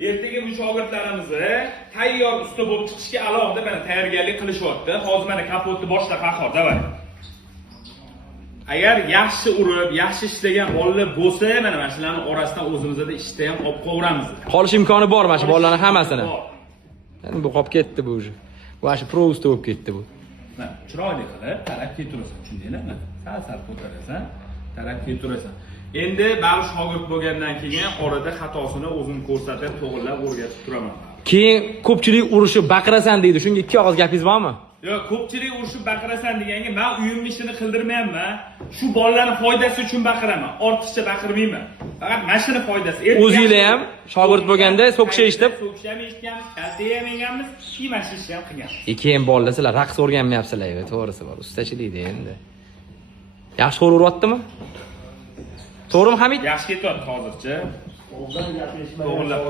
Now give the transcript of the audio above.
Ertaga bu shogirdlarimizni tayyor usta bo'lib chiqishga alohida mana tayyorgarlik qilishyapti. Hozir mana kapotni boshqa qahor, davay. Agar yaxshi urib, yaxshi ishlagan bolalar bo'lsa, mana shularning orasidan o'zimizda ishda ham olib qo'yamiz. Qolish imkoni bor mana shu bolalarning hammasini. Endi bu qolib ketdi bu уже. Bu ashi pro usta bo'lib ketdi bu. Mana chiroyli qilib taraf keltirasan, tushundinglarmi? Sal ko'tarasan, taraf keltirasan. Endi ba'zi shogird bo'lgandan keyin orada xatosini o'zim ko'rsatib, to'g'rilab o'rgatib turaman. Keyin ko'pchilik urushib baqirasan deydi. Shunga ikki og'iz gapingiz bormi? Yo'q, ko'pchilik urushib baqirasan deganga men uyimni ishini qildirmayapman. Shu bolalarning foydasi uchun baqiraman. Ortiqcha baqirmayman. Faqat mashina foydasi. O'zinglar ham shogird bo'lganda so'kisha eshitib, so'kisha ham eshitganmiz, kalta ham yeganmiz, mashina ishni ham qilganmiz. Keyin bolalar sizlar raqs o'rganmayapsizlar, to'g'risi bor. Ustachilikda endi. Yaxshi qo'l uryaptimi? To'g'rimi Hamid? Yaxshi ketyapti hozircha. To'g'rilab